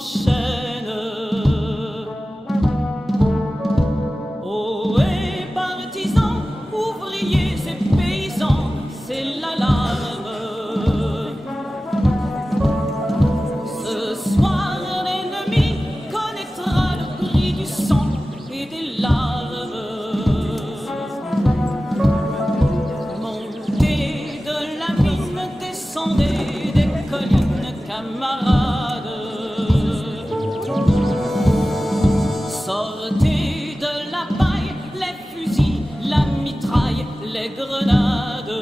s'enchaînent. Oh, et partisans, ouvriers et paysans, c'est l'alarme. Ce soir, l'ennemi connaîtra le prix du sang et des larmes. Montez de la mine, descendez des collines, camarades. Sortez de la paille, les fusils, la mitraille, les grenades.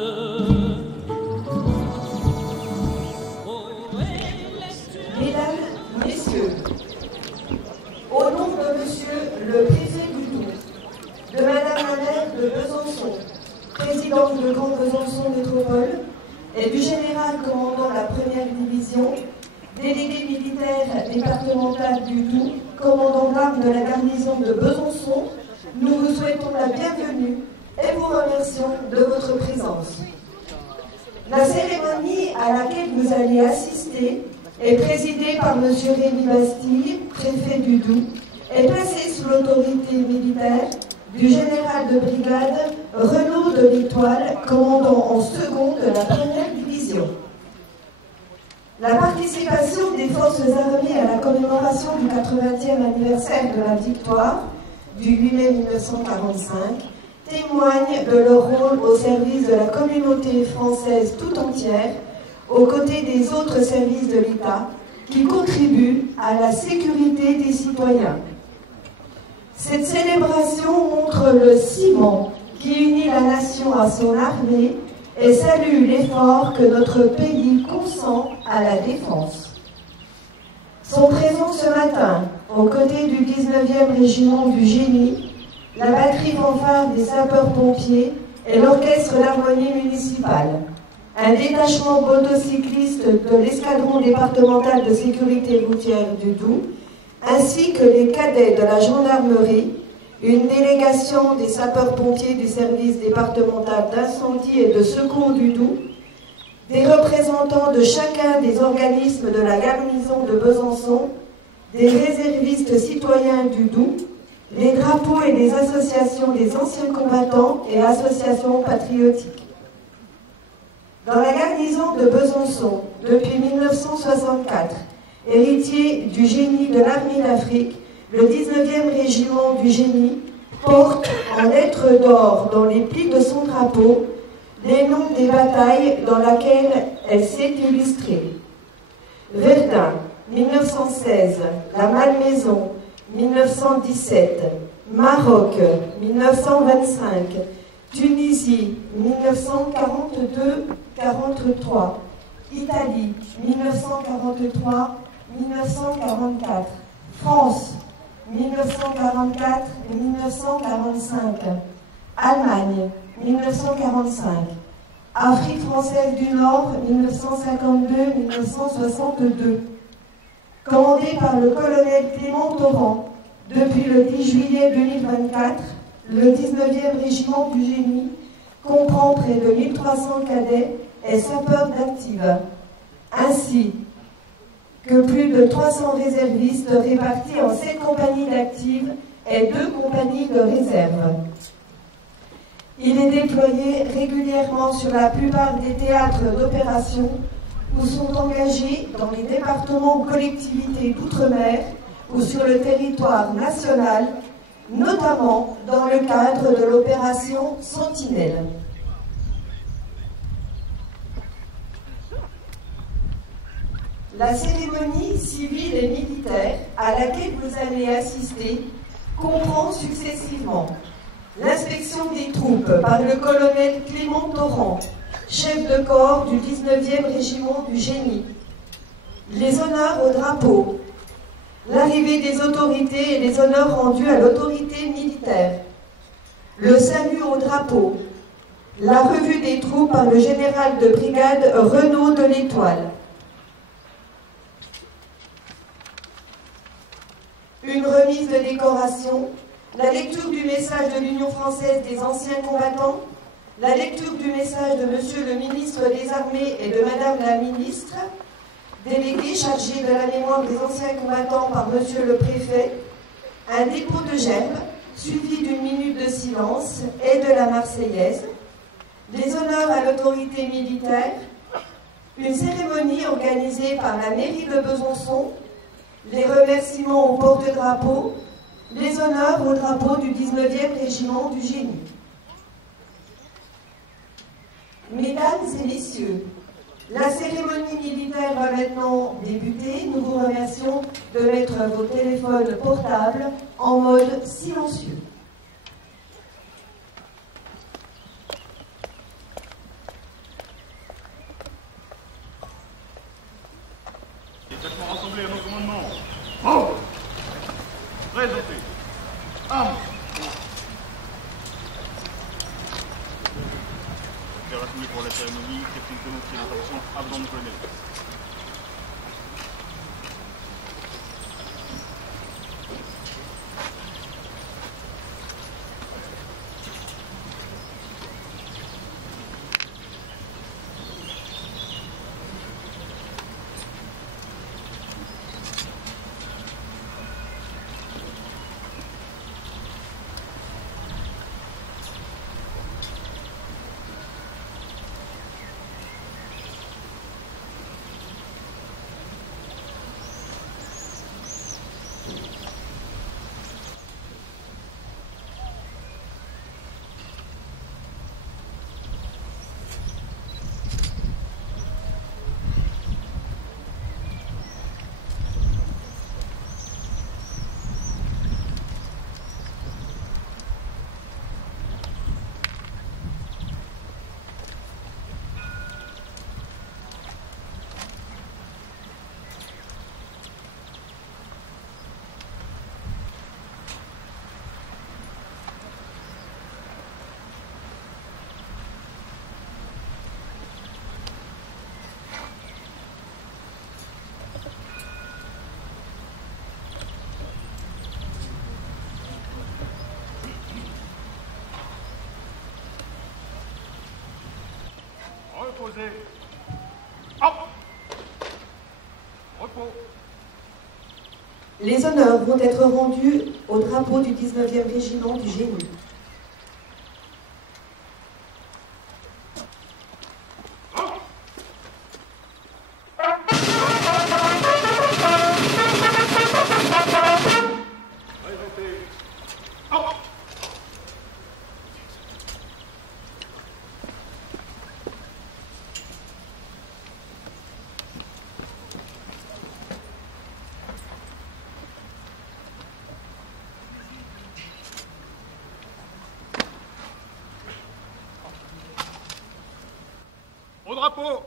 Mesdames, Messieurs, au nom de Monsieur le préfet du Doubs, de Madame la maire de Besançon, présidente de Grand Besançon Métropole, et du général commandant la 1re division, délégué militaire départemental du Doubs, commandant d'armes de la garnison de Besançon, nous vous souhaitons la bienvenue et vous remercions de votre présence. La cérémonie à laquelle vous allez assister est présidée par M. Rémy Bastille, préfet du Doubs, et placée sous l'autorité militaire du général de brigade Renaud de l'Étoile, commandant en second de la 1re division. La participation des forces armées à la commémoration du 80e anniversaire de la victoire du 8 mai 1945 témoigne de leur rôle au service de la communauté française tout entière, aux côtés des autres services de l'État qui contribuent à la sécurité des citoyens. Cette célébration montre le ciment qui unit la nation à son armée et salue l'effort que notre pays consent à la défense. Sont présents ce matin, aux côtés du 19e régiment du Génie, la batterie fanfare des sapeurs-pompiers et l'orchestre d'harmonie municipale, un détachement motocycliste de l'escadron départemental de sécurité routière du Doubs, ainsi que les cadets de la gendarmerie, une délégation des sapeurs-pompiers du service départemental d'incendie et de secours du Doubs, des représentants de chacun des organismes de la garnison de Besançon, des réservistes citoyens du Doubs, les drapeaux et les associations des anciens combattants et associations patriotiques. Dans la garnison de Besançon, depuis 1964, héritier du Génie de l'Armée d'Afrique, le 19e régiment du Génie porte en lettres d'or dans les plis de son drapeau les noms des batailles dans lesquelles elle s'est illustrée. Verdun, 1916, la Malmaison, 1917, Maroc, 1925, Tunisie, 1942-43, Italie, 1943-1944, France, 1944 et 1945, Allemagne, 1945, Afrique française du Nord, 1952-1962, commandé par le colonel Clément Torrent, depuis le 10 juillet 2024, le 19e régiment du Génie comprend près de 1300 cadets et sapeurs d'active, ainsi que plus de 300 réservistes répartis en 7 compagnies d'active et 2 compagnies de réserve. Il est déployé régulièrement sur la plupart des théâtres d'opération où sont engagés dans les départements ou collectivités d'outre-mer ou sur le territoire national, notamment dans le cadre de l'opération Sentinelle. La cérémonie civile et militaire à laquelle vous allez assister comprend successivement l'inspection des troupes par le colonel Clément Torrent, chef de corps du 19e régiment du Génie, les honneurs au drapeau, l'arrivée des autorités et les honneurs rendus à l'autorité militaire, le salut au drapeau, la revue des troupes par le général de brigade Renaud de l'Étoile, une remise de décoration, la lecture du message de l'Union française des anciens combattants, la lecture du message de Monsieur le ministre des Armées et de Madame la ministre, délégué chargé de la mémoire des anciens combattants par Monsieur le Préfet, un dépôt de gemmes, suivi d'une minute de silence et de la Marseillaise, des honneurs à l'autorité militaire, une cérémonie organisée par la mairie de Besançon, les remerciements au porte-drapeau, les honneurs au drapeau du 19e régiment du Génie. Mesdames et messieurs, la cérémonie militaire va maintenant débuter. Nous vous remercions de mettre vos téléphones portables en mode silencieux. Immédiatement rassemblés à nos commandements. Oh, présentez. Armes. Rassemblés pour la cérémonie, Capitaine Penaud qui est l'intervention avant le colonel. Reposez. Hop. Repos. Les honneurs vont être rendus au drapeau du 19e régiment du Génie. Au drapeau.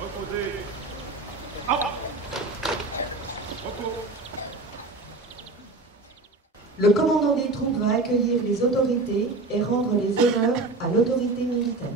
Reposez. Hop. Repos. Le commandant des troupes va accueillir les autorités et rendre les honneurs à l'autorité militaire.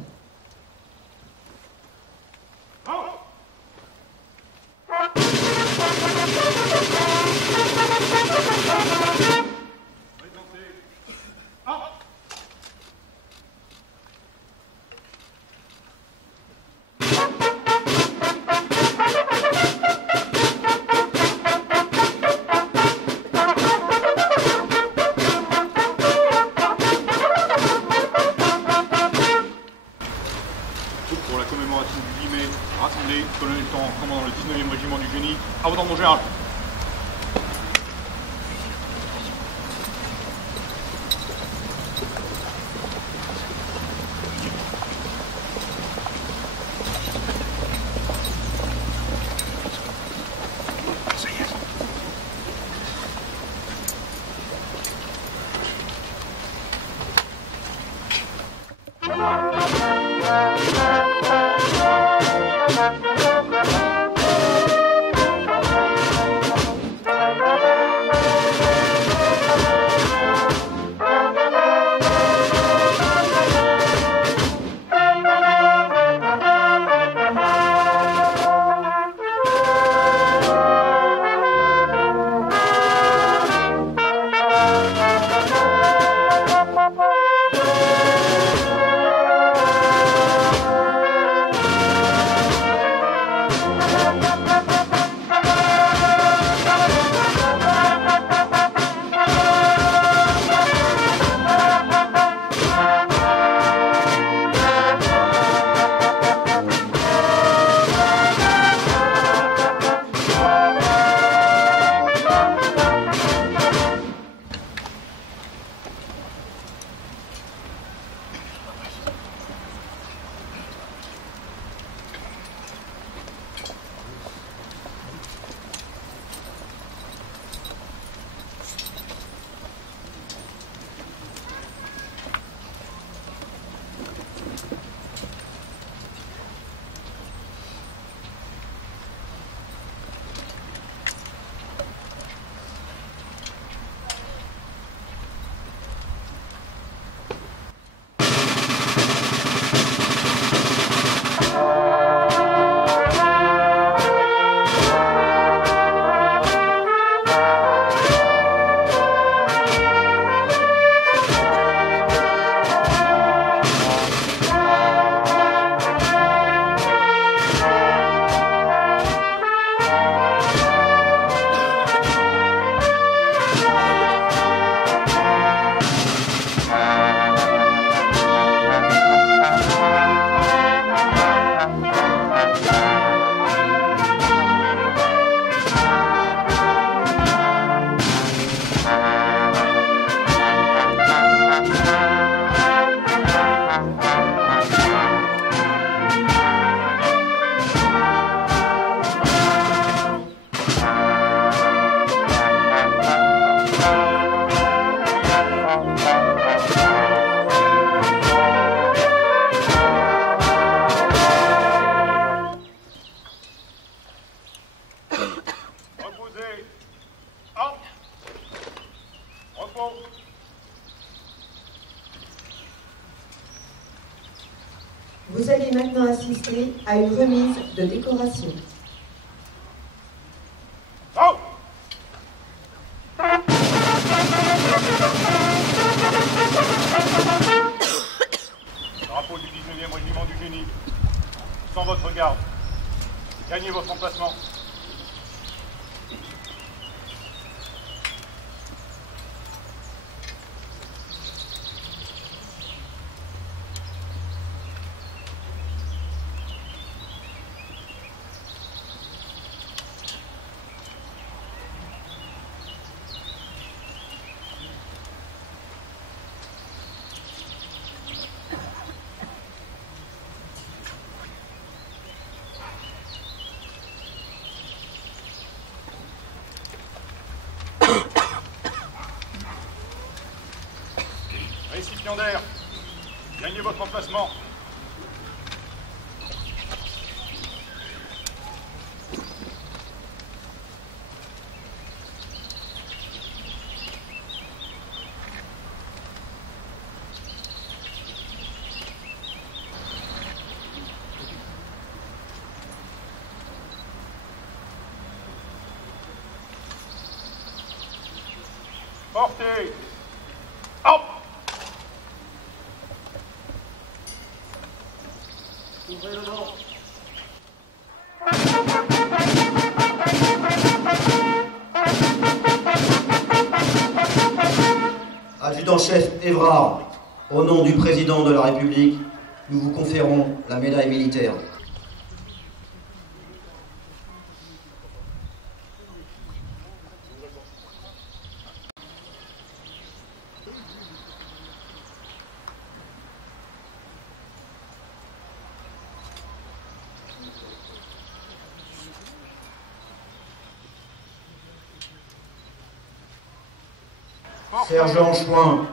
troupes pour la commémoration du 8 mai, rassemblés, colonel Temps, commandant le 19e régiment du génie. À votre ordre, mon général. Vous allez maintenant assister à une remise de décoration. Oh! Drapeau du 19e régiment du génie. Sans votre garde, gagnez votre emplacement. Récipiendaire, gagnez votre emplacement. Portez. Hop. Ouvrez le dos. Adjudant-chef Évrard, au nom du président de la République, nous vous conférons la médaille militaire. Sergent Chouin,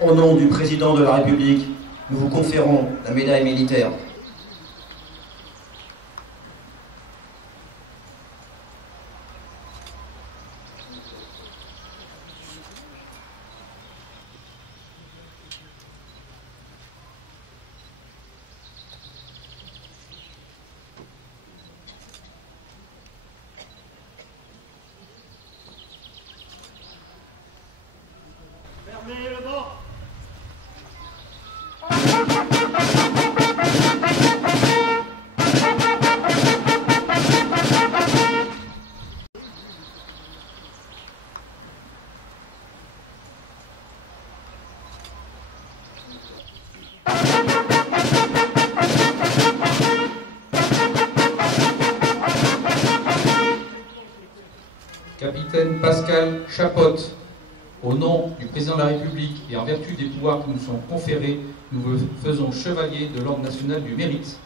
au nom du président de la République, nous vous conférons la médaille militaire. Fermez le banc. Capitaine Pascal Chapotte, au nom du président de la République et en vertu des pouvoirs qui nous sont conférés, nous vous faisons chevalier de l'Ordre national du mérite.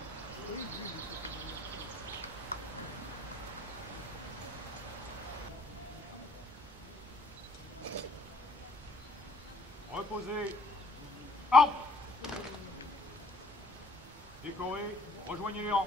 Reposez. Armes. Décorés, rejoignez les rangs.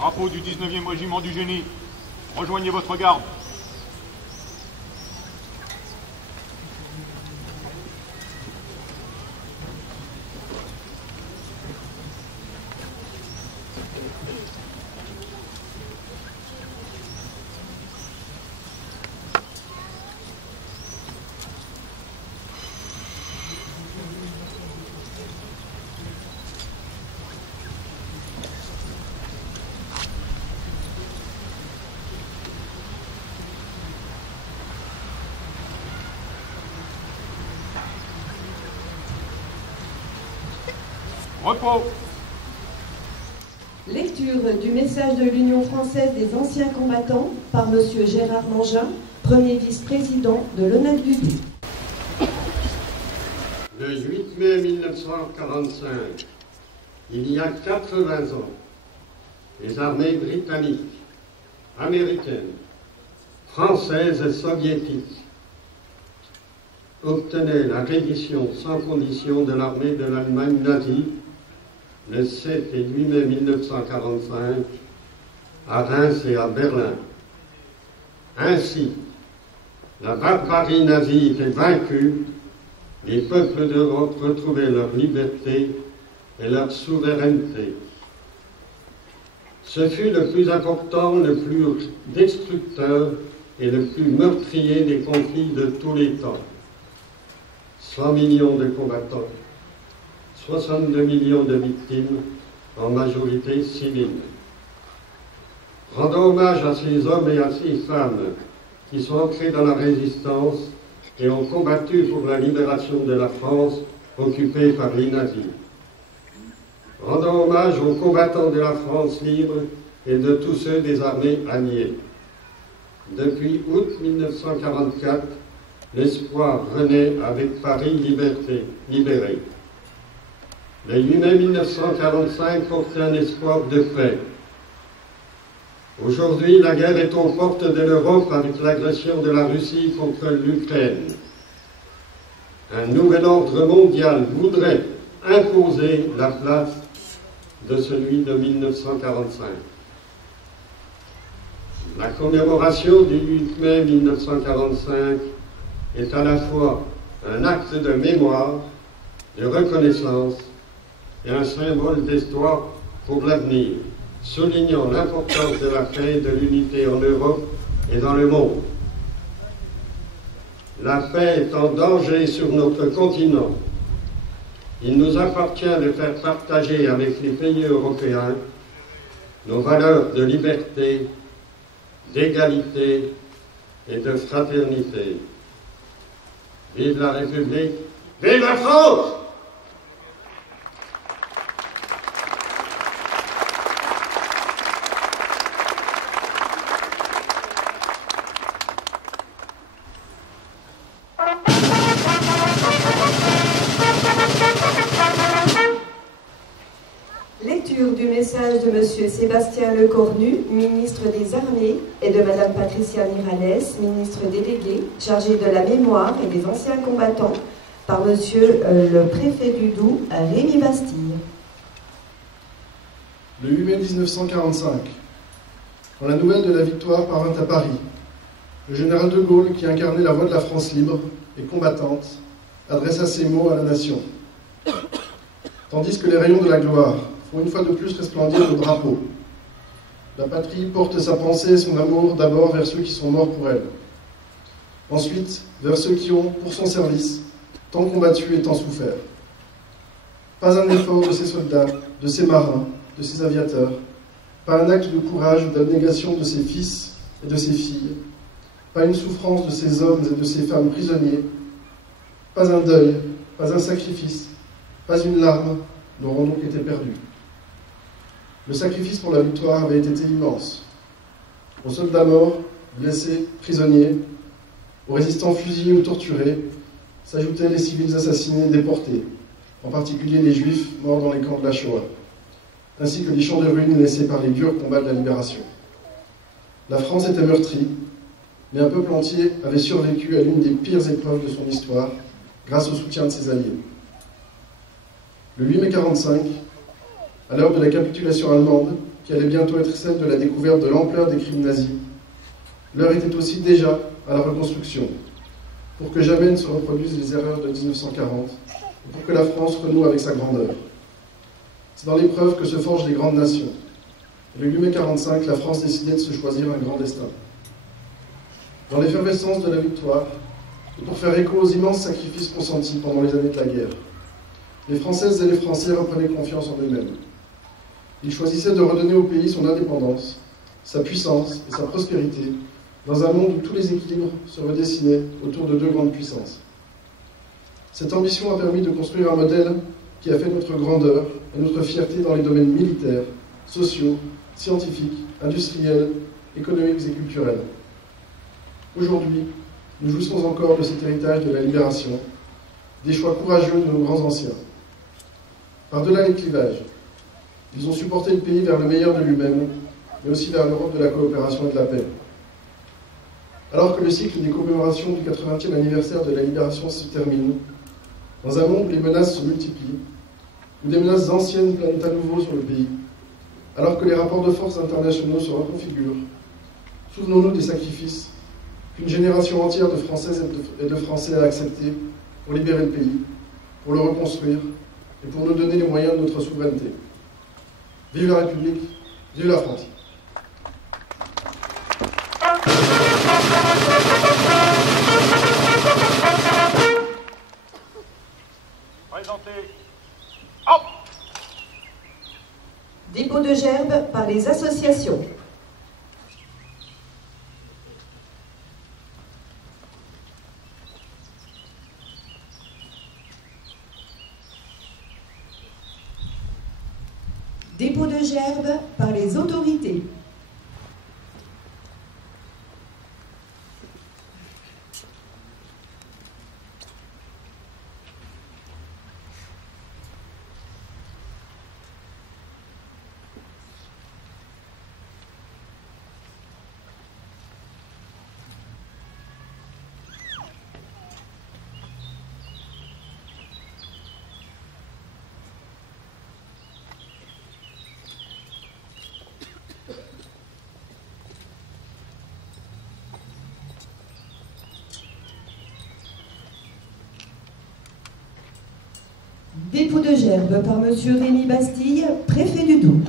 Drapeau du 19e régiment du génie. Rejoignez votre garde. Repos. Lecture du message de l'Union française des anciens combattants par M. Gérard Mangin, premier vice-président de l'ONAC-VG. Le 8 mai 1945, il y a 80 ans, les armées britanniques, américaines, françaises et soviétiques obtenaient la reddition sans condition de l'armée de l'Allemagne nazie le 7 et 8 mai 1945 à Reims et à Berlin. Ainsi, la barbarie nazie était vaincue, les peuples d'Europe retrouvaient leur liberté et leur souveraineté. Ce fut le plus important, le plus destructeur et le plus meurtrier des conflits de tous les temps. 100 millions de combattants, 62 millions de victimes, en majorité civiles. Rendons hommage à ces hommes et à ces femmes qui sont entrés dans la résistance et ont combattu pour la libération de la France occupée par les nazis. Rendons hommage aux combattants de la France libre et de tous ceux des armées alliées. Depuis août 1944, l'espoir renaît avec Paris libéré. Le 8 mai 1945 portait un espoir de paix. Aujourd'hui, la guerre est aux portes de l'Europe avec l'agression de la Russie contre l'Ukraine. Un nouvel ordre mondial voudrait imposer la place de celui de 1945. La commémoration du 8 mai 1945 est à la fois un acte de mémoire de reconnaissance et un symbole d'espoir pour l'avenir, soulignant l'importance de la paix et de l'unité en Europe et dans le monde. La paix est en danger sur notre continent. Il nous appartient de faire partager avec les pays européens nos valeurs de liberté, d'égalité et de fraternité. Vive la République, vive la France! Lecture du message de M. Sébastien Lecornu, ministre des Armées, et de Mme Patricia Miralles, ministre déléguée, chargée de la mémoire et des anciens combattants, par M. le préfet du Doubs, Rémy Bastille. Le 8 mai 1945, quand la nouvelle de la victoire parvint à Paris, le général de Gaulle, qui incarnait la voix de la France libre et combattante, adressa ces mots à la nation. Tandis que les rayons de la gloire font une fois de plus resplendir le drapeau, la patrie porte sa pensée et son amour d'abord vers ceux qui sont morts pour elle, ensuite vers ceux qui ont, pour son service, tant combattu et tant souffert. Pas un effort de ces soldats, de ces marins, de ces aviateurs, pas un acte de courage ou d'abnégation de ses fils et de ses filles, pas une souffrance de ces hommes et de ces femmes prisonniers, pas un deuil, pas un sacrifice, pas une larme n'auront donc été perdus. Le sacrifice pour la victoire avait été immense. Aux soldats morts, blessés, prisonniers, aux résistants fusillés ou torturés, s'ajoutaient les civils assassinés et déportés, en particulier les juifs morts dans les camps de la Shoah, ainsi que les champs de ruines laissés par les durs combats de la libération. La France était meurtrie, mais un peuple entier avait survécu à l'une des pires épreuves de son histoire, grâce au soutien de ses alliés. Le 8 mai 1945, à l'heure de la capitulation allemande, qui allait bientôt être celle de la découverte de l'ampleur des crimes nazis, l'heure était aussi déjà à la reconstruction, pour que jamais ne se reproduisent les erreurs de 1940, et pour que la France renoue avec sa grandeur. C'est dans l'épreuve que se forgent les grandes nations. Et le 8 mai 1945, la France décidait de se choisir un grand destin. Dans l'effervescence de la victoire, et pour faire écho aux immenses sacrifices consentis pendant les années de la guerre, les Françaises et les Français reprenaient confiance en eux-mêmes. Ils choisissaient de redonner au pays son indépendance, sa puissance et sa prospérité, dans un monde où tous les équilibres se redessinaient autour de deux grandes puissances. Cette ambition a permis de construire un modèle qui a fait notre grandeur et notre fierté dans les domaines militaires, sociaux, scientifiques, industriels, économiques et culturels. Aujourd'hui, nous jouissons encore de cet héritage de la libération, des choix courageux de nos grands anciens. Par-delà les clivages, ils ont supporté le pays vers le meilleur de lui-même, mais aussi vers l'Europe de la coopération et de la paix. Alors que le cycle des commémorations du 80e anniversaire de la libération se termine, dans un monde où les menaces se multiplient, où des menaces anciennes planent à nouveau sur le pays, alors que les rapports de force internationaux se reconfigurent, souvenons-nous des sacrifices qu'une génération entière de Françaises et de Français a acceptés pour libérer le pays, pour le reconstruire et pour nous donner les moyens de notre souveraineté. Vive la République, vive la France. Présentez. Hop! Dépôt de gerbes par les associations. Dépôt de gerbes par les autorités. Dépôt de gerbe par M. Rémy Bastille, préfet du Doubs.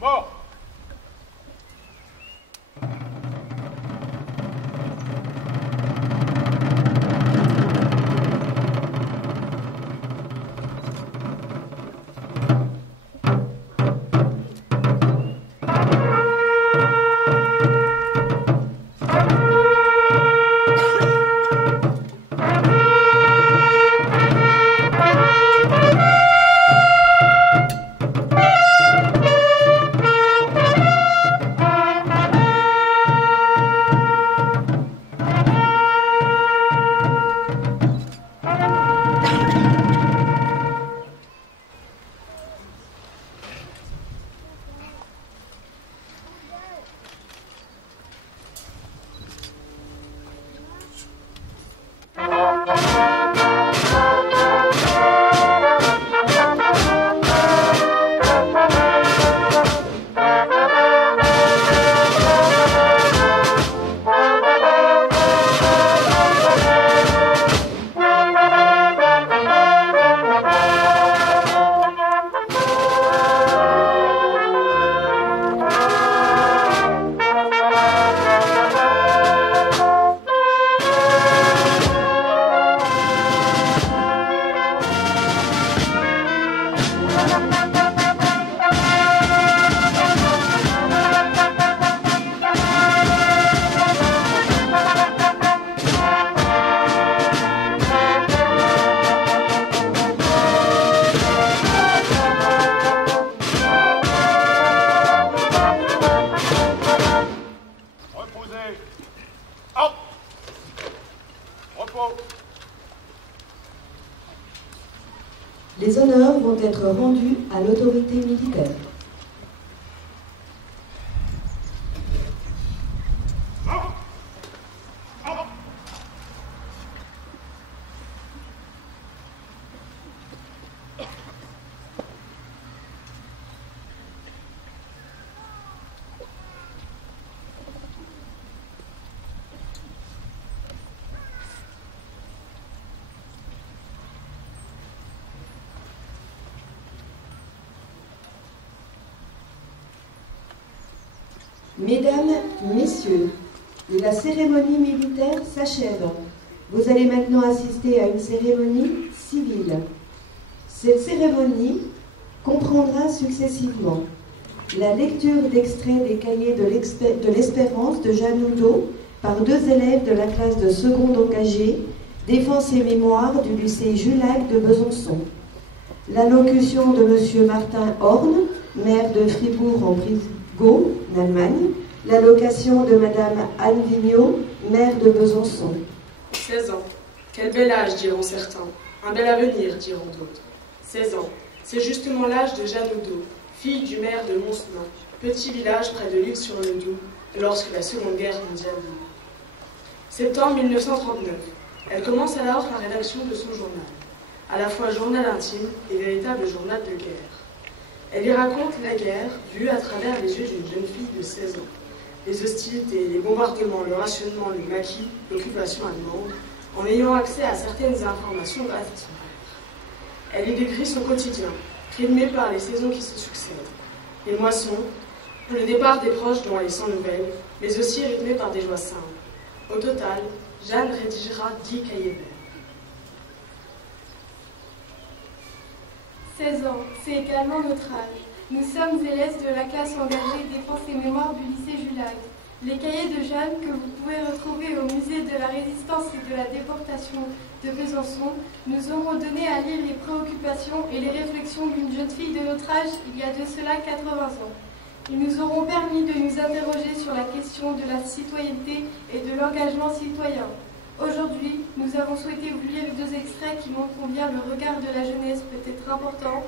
Mort. Les honneurs vont être rendus à l'autorité militaire. Mesdames, Messieurs, la cérémonie militaire s'achève. Vous allez maintenant assister à une cérémonie civile. Cette cérémonie comprendra successivement la lecture d'extraits des cahiers de l'Espérance de Jeanne Oudot par 2 élèves de la classe de seconde engagée, Défense et Mémoire du lycée Julac de Besançon. L'allocution de M. Martin Horn, maire de Fribourg en Brisgau, en Allemagne, l'allocation de Mme Anne Vigneault, maire de Besançon. 16 ans, quel bel âge, diront certains. Un bel avenir, diront d'autres. 16 ans, c'est justement l'âge de Jeanne Oudot, fille du maire de Monstelin, petit village près de Luc-sur-le-Doubs, lorsque la Seconde Guerre mondiale débute. Septembre 1939, elle commence alors la rédaction de son journal, à la fois journal intime et véritable journal de guerre. Elle y raconte la guerre vue à travers les yeux d'une jeune fille de 16 ans. Les hostilités, les bombardements, le rationnement, le maquis, l'occupation allemande, en ayant accès à certaines informations grâce à son père. Elle y décrit son quotidien, rythmé par les saisons qui se succèdent. Les moissons, le départ des proches dont elle est sans nouvelles, mais aussi rythmé par des joies simples. Au total, Jeanne rédigera 10 cahiers verts. 16 ans, c'est également notre âge. Nous sommes élèves de la classe engagée Défense et Mémoire du lycée Julac. Les cahiers de Jeanne que vous pouvez retrouver au musée de la Résistance et de la Déportation de Besançon nous auront donné à lire les préoccupations et les réflexions d'une jeune fille de notre âge il y a de cela 80 ans. Ils nous auront permis de nous interroger sur la question de la citoyenneté et de l'engagement citoyen. Aujourd'hui, nous avons souhaité vous lire 2 extraits qui montrent combien le regard de la jeunesse peut être important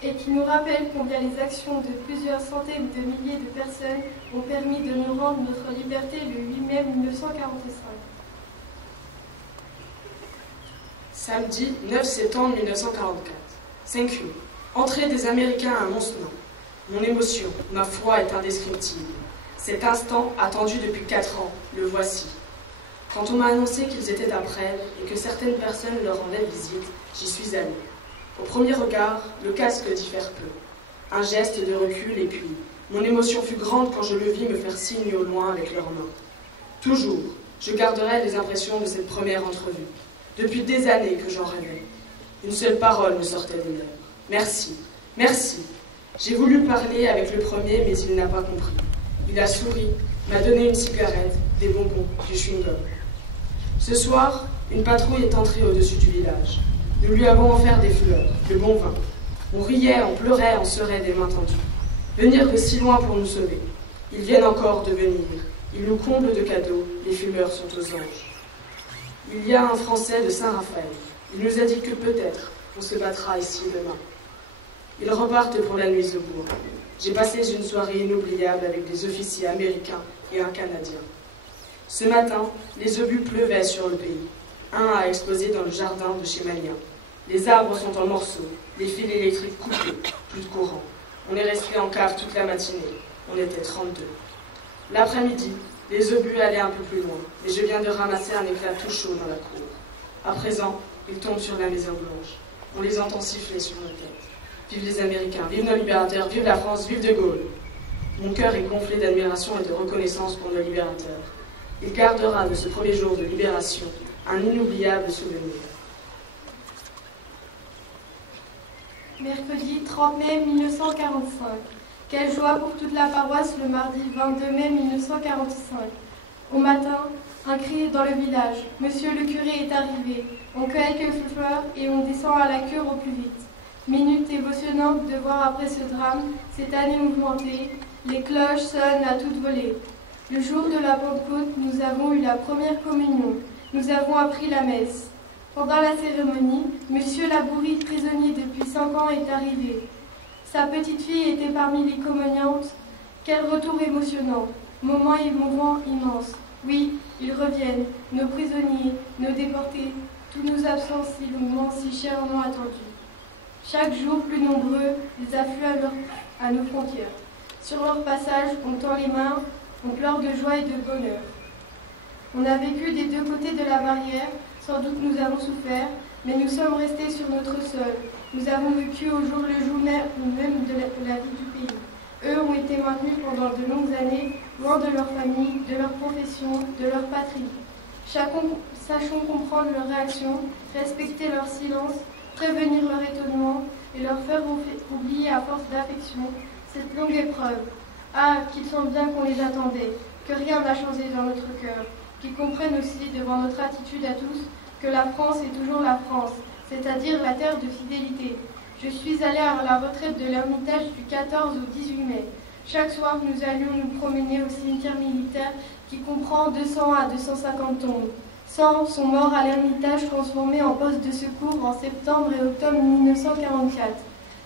et qui nous rappellent combien les actions de plusieurs centaines de milliers de personnes ont permis de nous rendre notre liberté le 8 mai 1945. Samedi 9 septembre 1944. Saint-Cloud. Entrée des Américains à Mont-Cenin. Mon émotion, ma foi est indescriptible. Cet instant, attendu depuis 4 ans, le voici. Quand on m'a annoncé qu'ils étaient à Presles et que certaines personnes leur rendaient visite, j'y suis allée. Au premier regard, le casque diffère peu. Un geste de recul et puis, mon émotion fut grande quand je le vis me faire signe au loin avec leurs mains. Toujours, je garderai les impressions de cette première entrevue. Depuis des années que j'en rêvais. Une seule parole me sortait des lèvres. Merci, merci. J'ai voulu parler avec le premier, mais il n'a pas compris. Il a souri, m'a donné une cigarette, des bonbons, du chewing-gum. Ce soir, une patrouille est entrée au-dessus du village. Nous lui avons offert des fleurs, de bon vin. On riait, on pleurait, on serait des mains tendues. Venir de si loin pour nous sauver. Ils viennent encore de venir. Ils nous comblent de cadeaux, les fumeurs sont aux anges. Il y a un Français de Saint-Raphaël. Il nous a dit que peut-être on se battra ici demain. Ils repartent pour la nuit au bourg. J'ai passé une soirée inoubliable avec des officiers américains et un Canadien. Ce matin, les obus pleuvaient sur le pays. Un a explosé dans le jardin de chez Mania. Les arbres sont en morceaux, les fils électriques coupés, plus de courant. On est resté en cave toute la matinée. On était 32. L'après-midi, les obus allaient un peu plus loin, et je viens de ramasser un éclat tout chaud dans la cour. À présent, ils tombent sur la Maison Blanche. On les entend siffler sur nos têtes. Vive les Américains, vive nos libérateurs, vive la France, vive De Gaulle. Mon cœur est gonflé d'admiration et de reconnaissance pour nos libérateurs. Il gardera de ce premier jour de libération un inoubliable souvenir. Mercredi 30 mai 1945. Quelle joie pour toute la paroisse le mardi 22 mai 1945. Au matin, un cri dans le village. Monsieur le curé est arrivé. On cueille quelques fleurs et on descend à la cure au plus vite. Minute émotionnante de voir après ce drame, cette année mouvementée, les cloches sonnent à toute volée. Le jour de la Pentecôte, nous avons eu la première communion. Nous avons appris la messe. Pendant la cérémonie, Monsieur Labourie, prisonnier depuis 5 ans, est arrivé. Sa petite fille était parmi les communiantes. Quel retour émotionnant, moment émouvant immense. Oui, ils reviennent, nos prisonniers, nos déportés, tous nos absents si longuement, si chèrement attendus. Chaque jour plus nombreux, ils affluent à nos frontières. Sur leur passage, on tend les mains, on pleure de joie et de bonheur. On a vécu des 2 côtés de la barrière, sans doute nous avons souffert, mais nous sommes restés sur notre sol. Nous avons vécu au jour le jour même de la vie du pays. Eux ont été maintenus pendant de longues années, loin de leur famille, de leur profession, de leur patrie. Sachons comprendre leurs réactions, respecter leur silence, prévenir leur étonnement et leur faire oublier à force d'affection cette longue épreuve. Ah, qu'ils sentent bien qu'on les attendait, que rien n'a changé dans notre cœur, qu'ils comprennent aussi devant notre attitude à tous que la France est toujours la France, c'est-à-dire la terre de fidélité. Je suis allée à la retraite de l'Ermitage du 14 au 18 mai. Chaque soir, nous allions nous promener au cimetière militaire qui comprend 200 à 250 tombes. 100 sont morts à l'Ermitage transformé en poste de secours en septembre et octobre 1944.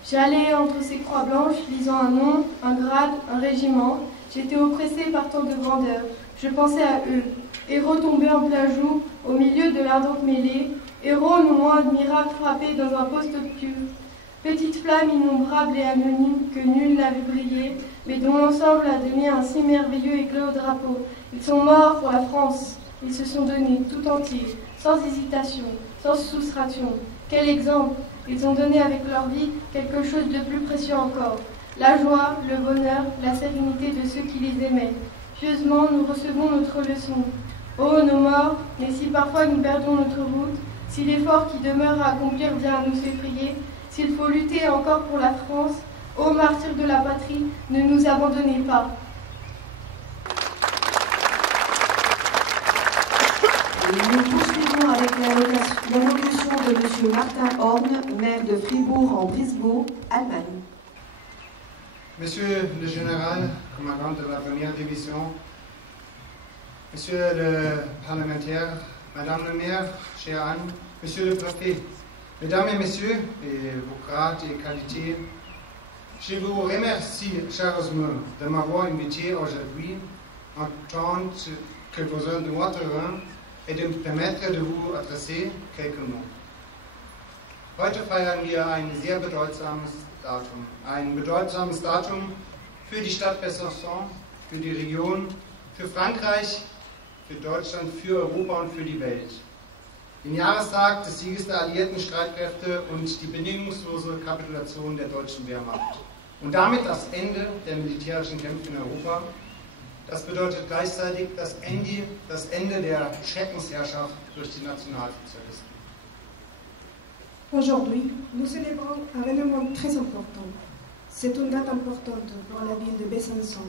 J'allais entre ces croix blanches, lisant un nom, un grade, un régiment. J'étais oppressée par tant de grandeur. Je pensais à eux, héros tombés en plein jour, au milieu de l'ardente mêlée, héros non moins admirables frappés dans un poste obscur. Petite flamme innombrable et anonyme que nul n'avait brillé, mais dont l'ensemble a donné un si merveilleux éclat au drapeau. Ils sont morts pour la France. Ils se sont donnés tout entiers, sans hésitation, sans soustraction. Quel exemple! Ils ont donné avec leur vie quelque chose de plus précieux encore. La joie, le bonheur, la sérénité de ceux qui les aimaient. Pieusement, nous recevons notre leçon. Oh, nos morts, mais si parfois nous perdons notre route, si l'effort qui demeure à accomplir vient à nous effrayer, s'il faut lutter encore pour la France, ô martyrs de la patrie, ne nous abandonnez pas. Nous poursuivons avec l'allocution de M. Martin Horn, maire de Fribourg en Brisgau, Allemagne. Monsieur le général, commandant de la première division, Monsieur le parlementaire, Madame le maire, chère Anne, Monsieur le préfet, Mesdames et Messieurs, et vos grades et qualités, je vous remercie chaleureusement de m'avoir invité aujourd'hui en tant que voisin de Waterrun et de me permettre de vous adresser quelques mots. Heute feiern wir ein sehr bedeutsames Datum. Ein bedeutsames Datum für die Stadt Besançon, für die Region, für Frankreich, für Deutschland, für Europa und für die Welt. Den Jahrestag des Sieges der alliierten Streitkräfte und die bedingungslose Kapitulation der deutschen Wehrmacht. Und damit das Ende der militärischen Kämpfe in Europa. Das bedeutet gleichzeitig das Ende der Schreckensherrschaft durch die Nationalsozialisten. Aujourd'hui, nous célébrons un événement très important. C'est une date importante pour la ville de Besançon,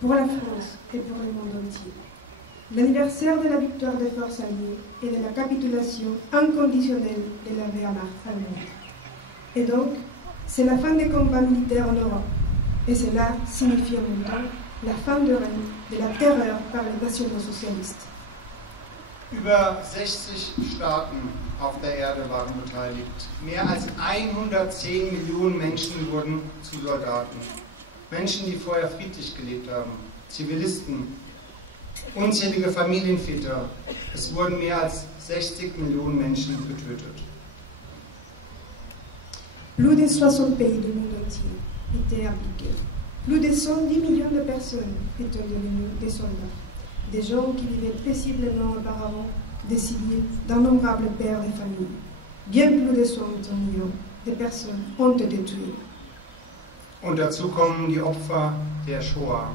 pour la France et pour le monde entier. L'anniversaire de la victoire des forces alliées et de la capitulation inconditionnelle de la Wehrmacht allemande. Et donc, c'est la fin des combats militaires en Europe. Et cela signifie en même temps la fin de règne de la terreur par les nationalsozialistes. Über 60 Staaten auf der Erde waren beteiligt. Mehr als 110 Millionen Menschen wurden zu Soldaten. Menschen, die vorher friedlich gelebt haben. Zivilisten. Unzählige Familienväter. Es wurden mehr als 60 Millionen Menschen getötet. Plus de 60 pays du monde entier étaient impliqués. Plus de 110 millions de personnes étaient devenues des soldats. Des gens qui vivaient paisiblement auparavant, des civils, d'innombrables pères de famille. Bien plus de 100 millions de personnes ont été tuées. Und dazu kommen die Opfer der Shoah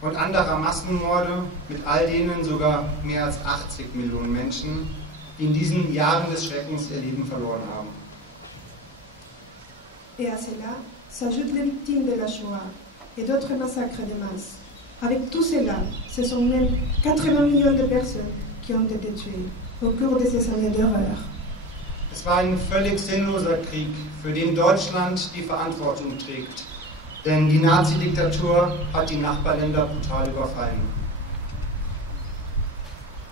und anderer Massenmorde, mit all denen sogar mehr als 80 Millionen Menschen, die in diesen Jahren des Schreckens ihr Leben verloren haben. Et à cela s'ajoutent les victimes de la Shoah et d'autres massacres de masse. Avec tout cela, ce sont même 80 millions de personnes qui ont été tuées au cours de ces années d'horreur. Es war ein völlig sinnloser Krieg, für den Deutschland die Verantwortung trägt. Denn die Nazi-Diktatur hat die Nachbarländer brutal überfallen.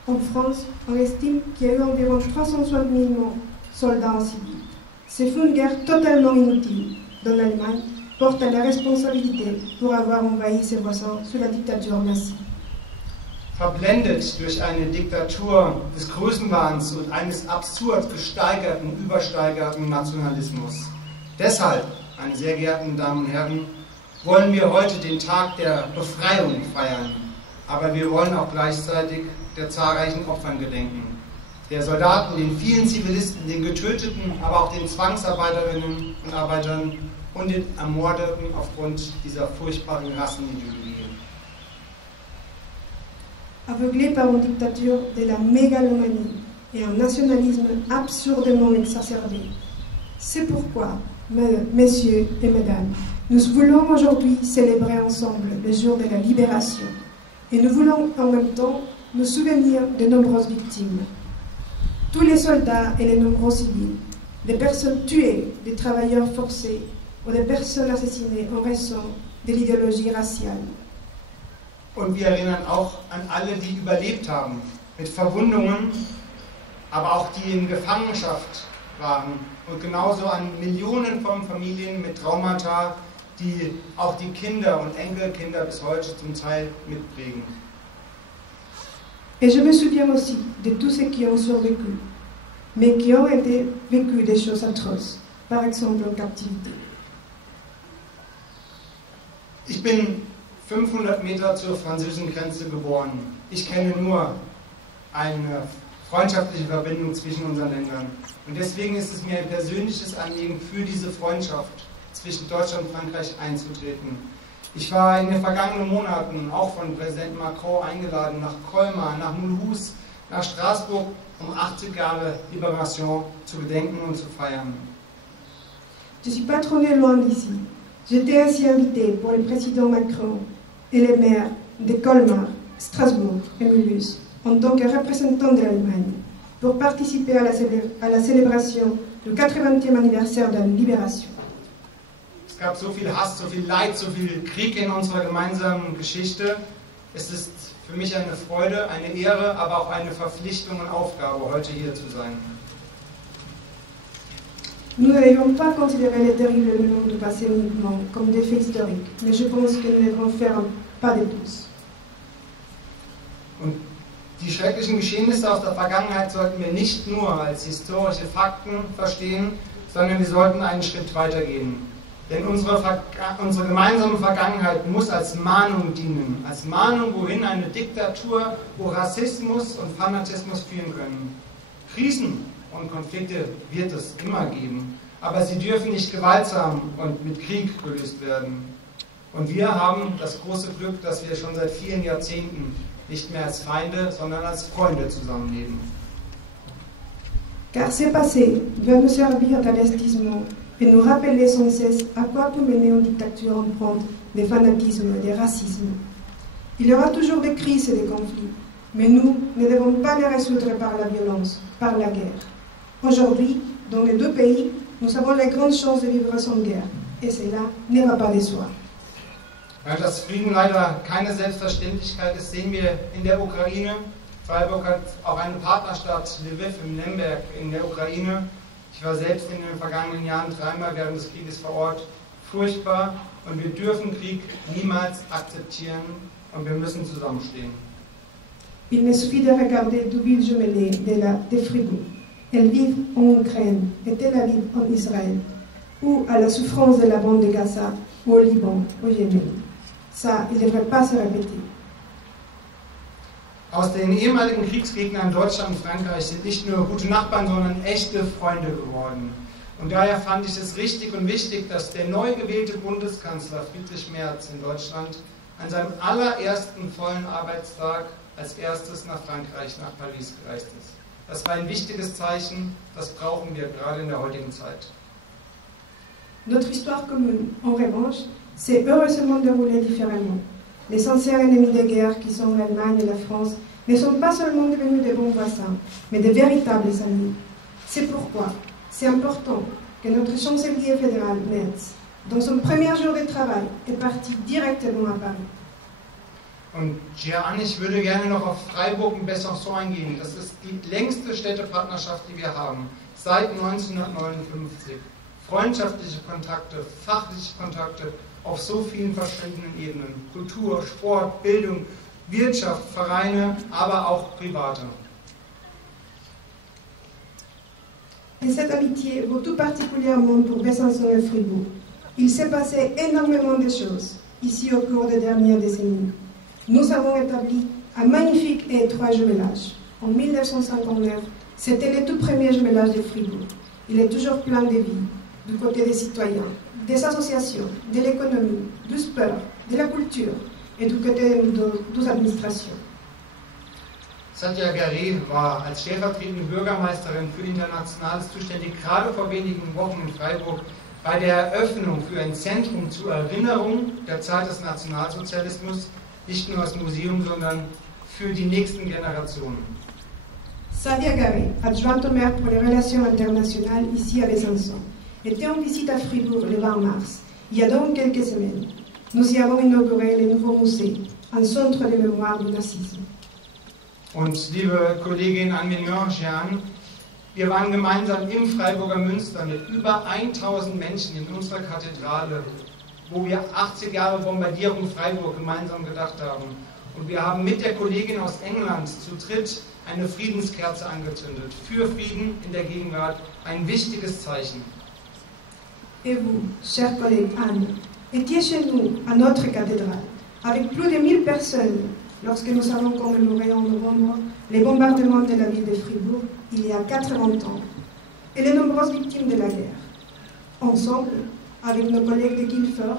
En France, on estime qu'il y a eu environ 360 000 soldats en civil. C'est une guerre totalement inutile, dont l'Allemagne porte la responsabilité pour avoir envahi ses voisins sous la dictature nazie. Verblendet durch eine Diktatur des Größenwahns und eines absurd übersteigerten Nationalismus. Deshalb, meine sehr geehrten Damen und Herren, wollen wir heute den Tag der Befreiung feiern. Aber wir wollen auch gleichzeitig der zahlreichen Opfern gedenken. Der Soldaten, den vielen Zivilisten, den Getöteten, aber auch den Zwangsarbeiterinnen und Arbeitern und den Ermordeten aufgrund dieser furchtbaren Rassenideologie. Aveuglés par une dictature de la mégalomanie et un nationalisme absurdement exacerbé. C'est pourquoi, messieurs et mesdames, nous voulons aujourd'hui célébrer ensemble le jour de la libération. Et nous voulons en même temps nous souvenir de nombreuses victimes. Tous les soldats et les nombreux civils, des personnes tuées, des travailleurs forcés ou des personnes assassinées en raison de l'idéologie raciale. Und wir erinnern auch an alle, die überlebt haben, mit Verwundungen, aber auch die in Gefangenschaft waren. Und genauso an Millionen von Familien mit Traumata, die auch die Kinder und Enkelkinder bis heute zum Teil mitprägen. Et je me souviens aussi de tous ceux qui ont survécu, mais qui ont vécu des choses atroces, par exemple en captivité. Ich bin 500 Meter zur französischen Grenze geboren. Ich kenne nur eine freundschaftliche Verbindung zwischen unseren Ländern. Und deswegen ist es mir ein persönliches Anliegen, für diese Freundschaft zwischen Deutschland und Frankreich einzutreten. Ich war in den vergangenen Monaten auch von Präsident Macron eingeladen nach Colmar, nach Mulhouse, nach Straßburg, um 80 Jahre Liberation zu gedenken und zu feiern. Je suis pas trop loin d'ici. J'étais ainsi invité pour le président Macron et les maires de Colmar, Strasbourg et Mulhouse en tant que représentant de l'Allemagne pour participer à la célébration du 80e anniversaire de la libération. Es gab so viel Hass, so viel Leid, so viel Krieg in unserer gemeinsamen Geschichte. Es ist für mich eine Freude, eine Ehre, aber auch eine Verpflichtung und Aufgabe, heute hier zu sein. Nous ne devons pas considérer les terribles événements du passé uniquement comme des faits historiques, mais je pense que nous devons faire un pas de plus. Und die schrecklichen Geschehnisse aus der Vergangenheit sollten wir nicht nur als historische Fakten verstehen, sondern wir sollten einen Schritt weitergehen. Denn unsere gemeinsame Vergangenheit muss als Mahnung dienen. Als Mahnung, wohin eine Diktatur, wo Rassismus und Fanatismus führen können. Krisen und Konflikte wird es immer geben, aber sie dürfen nicht gewaltsam und mit Krieg gelöst werden. Und wir haben das große Glück, dass wir schon seit vielen Jahrzehnten nicht mehr als Feinde, sondern als Freunde zusammenleben. Car ce passé doit nous servir d'avertissement et nous rappeler sans cesse à quoi peut mener une dictature empreinte des fanatismes, des racismes. Il y aura toujours des crises et des conflits, mais nous ne devons pas les résoudre par la violence, par la guerre. Aujourd'hui, dans les deux pays, nous avons la grande chance de vivre sans guerre, et cela ne va pas de soi. Weil das Frieden leider keine Selbstverständlichkeit ist, sehen wir in der Ukraine. Freiburg hat auch eine Partnerstadt, Lviv im Lemberg in der Ukraine. Ich war selbst in den vergangenen Jahren 3-mal während des Krieges vor Ort. Furchtbar, und wir dürfen Krieg niemals akzeptieren, und wir müssen zusammenstehen. Il me suffit de regarder deux villes jumelées de Fribourg. Elles vivent en Ukraine et Tel Aviv en Israël, ou à la souffrance de la bande de Gaza, ou au Liban, au Yémen. Ça, il ne devrait pas se répéter. Aus den ehemaligen Kriegsgegnern Deutschland und Frankreich sind nicht nur gute Nachbarn, sondern echte Freunde geworden. Und daher fand ich es richtig und wichtig, dass der neu gewählte Bundeskanzler Friedrich Merz in Deutschland an seinem allerersten vollen Arbeitstag als erstes nach Frankreich, nach Paris gereist ist. Das war ein wichtiges Zeichen, das brauchen wir gerade in der heutigen Zeit. Notre histoire commune, en revanche, s'est heureusement déroulée différemment. Les anciens ennemis de guerre qui sont l'Allemagne et la France ne sont pas seulement devenus de bons voisins, mais de véritables amis. C'est pourquoi c'est important que notre chancelier fédéral Merz, dans son premier jour de travail, est parti directement à Paris. Und Jeanne, ich würde gerne noch auf Freiburg und Besançon eingehen. Das ist die längste Städtepartnerschaft, die wir haben, seit 1959. Freundschaftliche Kontakte, fachliche Kontakte auf so vielen verschiedenen Ebenen. Kultur, Sport, Bildung, Wirtschaft, Vereine, aber auch private. Et cette amitié vaut tout particulièrement pour Besançon et Fribourg. Il s'est passé énormément de choses ici au cours des dernières décennies. Nous avons établi un magnifique et étroit jumelage. En 1959, c'était le tout premier jumelage de Fribourg. Il est toujours plein de vie, du côté des citoyens, des associations, de l'économie, du sport, de la culture et du côté des administrations. Satya Garé war als stellvertretende Bürgermeisterin für Internationales zuständig, gerade vor wenigen Wochen in Freiburg bei der Eröffnung für ein Zentrum zur Erinnerung der Zeit des Nationalsozialismus, nicht nur als Museum, sondern für die nächsten Generationen. Sadia Garé, adjointe au maire pour les relations internationales ici à Besançon, était en visite à Fribourg le 20 mars, il y a donc quelques semaines. Nous y avons inauguré le nouveau musée, un centre de mémoire du nazisme. Und liebe Kollegin Anne-Mignon, Jeanne, wir waren gemeinsam im Freiburger Münster mit über 1000 Menschen in unserer Kathedrale, wo wir 80 Jahre Bombardierung Freiburg gemeinsam gedacht haben. Und wir haben mit der Kollegin aus England zu dritt eine Friedenskerze angezündet. Für Frieden in der Gegenwart, ein wichtiges Zeichen. Et vous, chers collègues Anne, étiez chez nous à notre cathédrale, avec plus de 1000 personnes, lorsque nous avons commémoré en novembre les bombardements de la ville de Fribourg il y a 80 ans et les nombreuses victimes de la guerre. Ensemble, avec nos collègues de Guilford,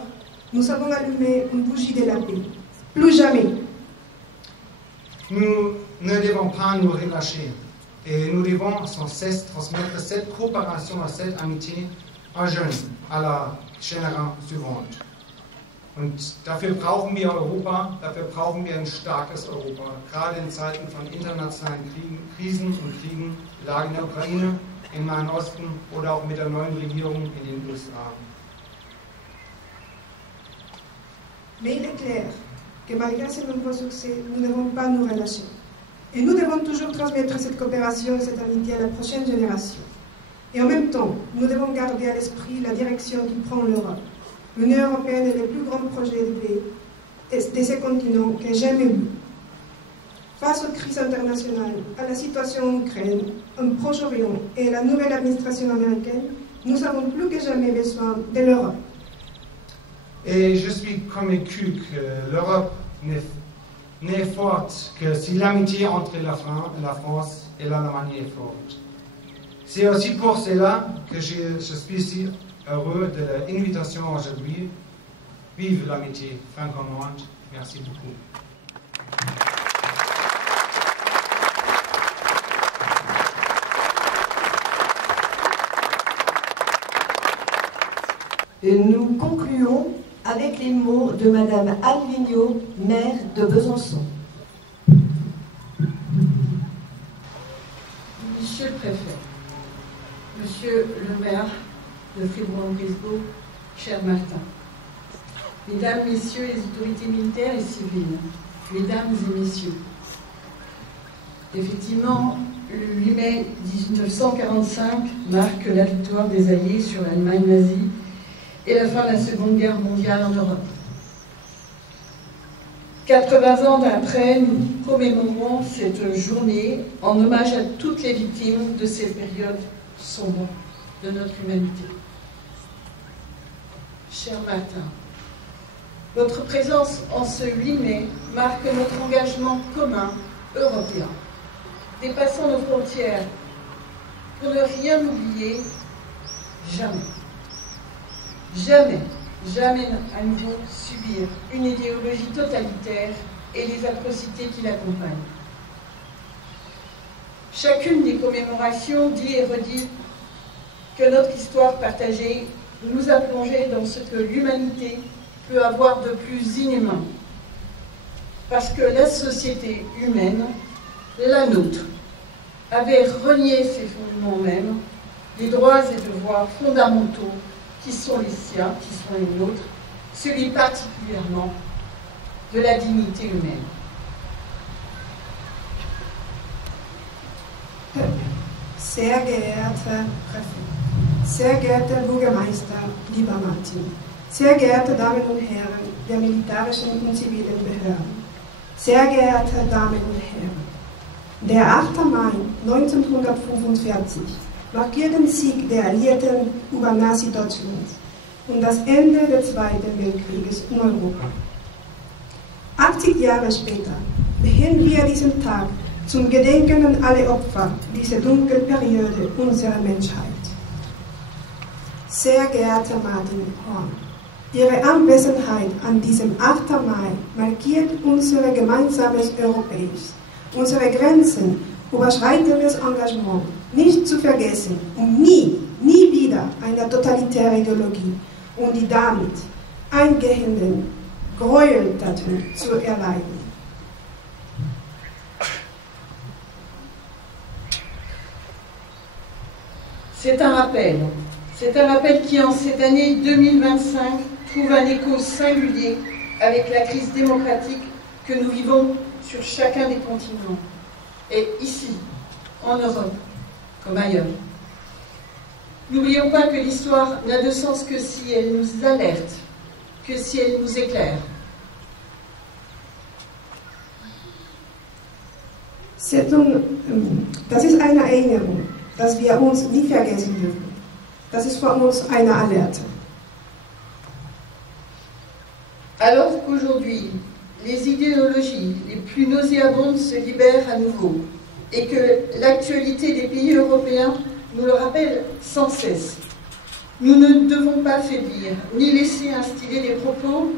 nous avons allumé une bougie de la paix. Plus jamais. Nous ne devons pas nous relâcher et nous devons sans cesse transmettre cette coopération, cette amitié aux jeunes, à la génération suivante. Und dafür brauchen wir Europa, dafür brauchen wir ein starkes Europa, gerade in Zeiten von internationalen Krisen und Kriegen, die Lage in der Ukraine, im Nahen Osten oder auch mit der neuen Regierung in den USA. Mais il est clair que malgré ces nombreux succès, nous ne devons pas nous relâcher. Et nous devons toujours transmettre cette coopération et cette amitié à la prochaine génération. Et en même temps, nous devons garder à l'esprit la direction qui prend l'Europe. L'Union européenne est le plus grand projet de paix de ce continent que j'ai jamais vu. Face aux crises internationales, à la situation en Ukraine, en Proche-Orient et à la nouvelle administration américaine, nous avons plus que jamais besoin de l'Europe. Et je suis convaincu que l'Europe n'est forte que si l'amitié entre la France et l'Allemagne est forte. C'est aussi pour cela que je suis si heureux de l'invitation aujourd'hui. Vive l'amitié franco-allemande. Merci beaucoup. Et nous concluons avec les mots de Madame Anne Vigneault, maire de Besançon. Monsieur le préfet, Monsieur le maire de Fribourg-en-Brisgau, cher Martin, Mesdames, Messieurs les autorités militaires et civiles, Mesdames et Messieurs, effectivement, le 8 mai 1945 marque la victoire des Alliés sur l'Allemagne nazie et la fin de la Seconde Guerre mondiale en Europe. 80 ans après, nous commémorons cette journée en hommage à toutes les victimes de ces périodes sombres de notre humanité. Cher Martin, votre présence en ce 8 mai marque notre engagement commun européen, dépassant nos frontières pour ne rien oublier, jamais. Jamais, jamais à nouveau subir une idéologie totalitaire et les atrocités qui l'accompagnent. Chacune des commémorations dit et redit que notre histoire partagée nous a plongé dans ce que l'humanité peut avoir de plus inhumain. Parce que la société humaine, la nôtre, avait renié ses fondements mêmes, les droits et devoirs fondamentaux qui sont les siens, qui sont les nôtres, celui particulièrement de la dignité humaine. Sehr geehrter Präfekt, sehr geehrter Bürgermeister, lieber Martin, sehr geehrte Damen und Herren der militärischen und zivilen Behörden, sehr geehrte Damen und Herren, der 8. Mai 1945 markiert den Sieg der Alliierten über Nazi-Deutschland und das Ende des Zweiten Weltkrieges in Europa. 80 Jahre später begehen wir diesen Tag zum Gedenken an alle Opfer dieser dunklen Periode unserer Menschheit. Sehr geehrter Martin Horn, Ihre Anwesenheit an diesem 8. Mai markiert unser gemeinsames Europäisch, unsere Grenzen überschreitendes Engagement, nicht zu vergessen und nie wieder eine totalitäre Ideologie und die damit eingehenden Gräueltaten zu erleiden. C'est un rappel qui en cette année 2025 trouve un écho singulier avec la crise démocratique que nous vivons sur chacun des continents, et ici, en Europe, comme ailleurs. N'oublions pas que l'histoire n'a de sens que si elle nous alerte, que si elle nous éclaire. Das ist eine Erinnerung, dass wir uns nie vergessen dürfen. Das ist für uns eine Alerte. Alors qu'aujourd'hui, les idéologies les plus nauséabondes se libèrent à nouveau et que l'actualité des pays européens nous le rappelle sans cesse, nous ne devons pas faiblir ni laisser instiller des propos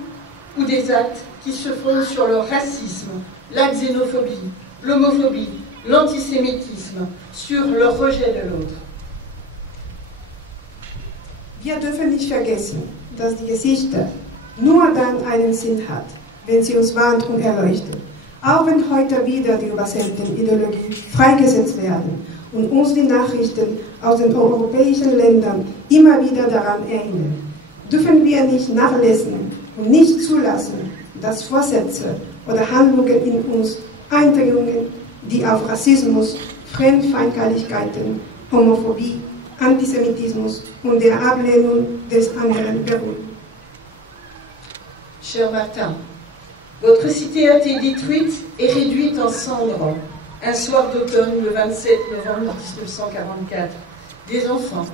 ou des actes qui se fondent sur le racisme, la xénophobie, l'homophobie, l'antisémitisme, sur le rejet de l'autre. Wir dürfen nicht vergessen, dass die Geschichte nur dann einen Sinn hat, wenn sie uns warnt und erleuchtet. Auch wenn heute wieder die übersendeten Ideologien freigesetzt werden und uns die Nachrichten aus den europäischen Ländern immer wieder daran erinnern, dürfen wir nicht nachlassen und nicht zulassen, dass Vorsätze oder Handlungen in uns Einteilungen, die auf Rassismus, Fremdfeindlichkeiten, Homophobie, Antisemitismus und der Ablehnung des anderen beruhen. Cher Martin, votre cité a été détruite et réduite en cendres un soir d'automne le 27 novembre 1944. Des enfants,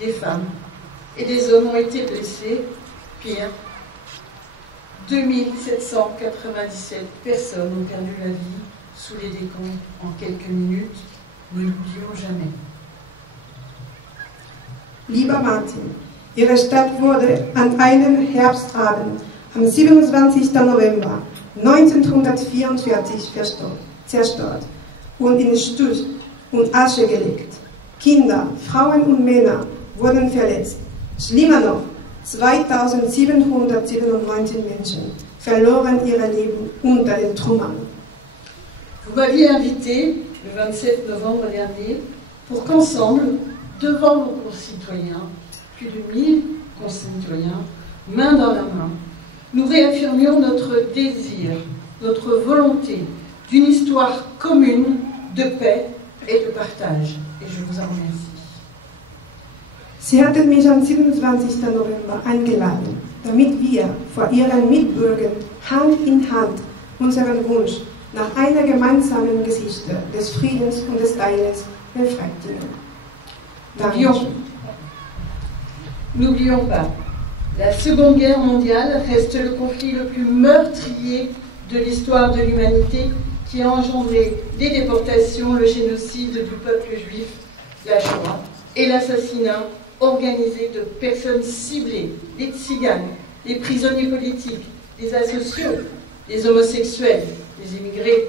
des femmes et des hommes ont été blessés. Pire, 2797 personnes ont perdu la vie sous les décombres en quelques minutes. Ne l'oublions jamais. Lieber Martin, Ihre Stadt wurde an einem Herbstabend am 27. November 1944 zerstört und in Stuss und Asche gelegt. Kinder, Frauen und Männer wurden verletzt. Schlimmer noch, 2797 Menschen verloren ihr Leben unter den Trümmern. Vous m'aviez invité le 27 novembre dernier pour qu'ensemble, devant vos concitoyens, plus de 1000 concitoyens, main dans la main, nous réaffirmions notre désir, notre volonté d'une histoire commune de paix et de partage. Et je vous en remercie. Sie hatten mich am 27. November eingeladen, damit wir vor Ihren Mitbürgern Hand in Hand unseren Wunsch nach einer gemeinsamen Geschichte des Friedens und des Teils befriedigen. N'oublions pas, la Seconde Guerre mondiale reste le conflit le plus meurtrier de l'histoire de l'humanité qui a engendré les déportations, le génocide du peuple juif, la Shoah, et l'assassinat organisé de personnes ciblées, les tziganes, les prisonniers politiques, les asociaux, les homosexuels, les immigrés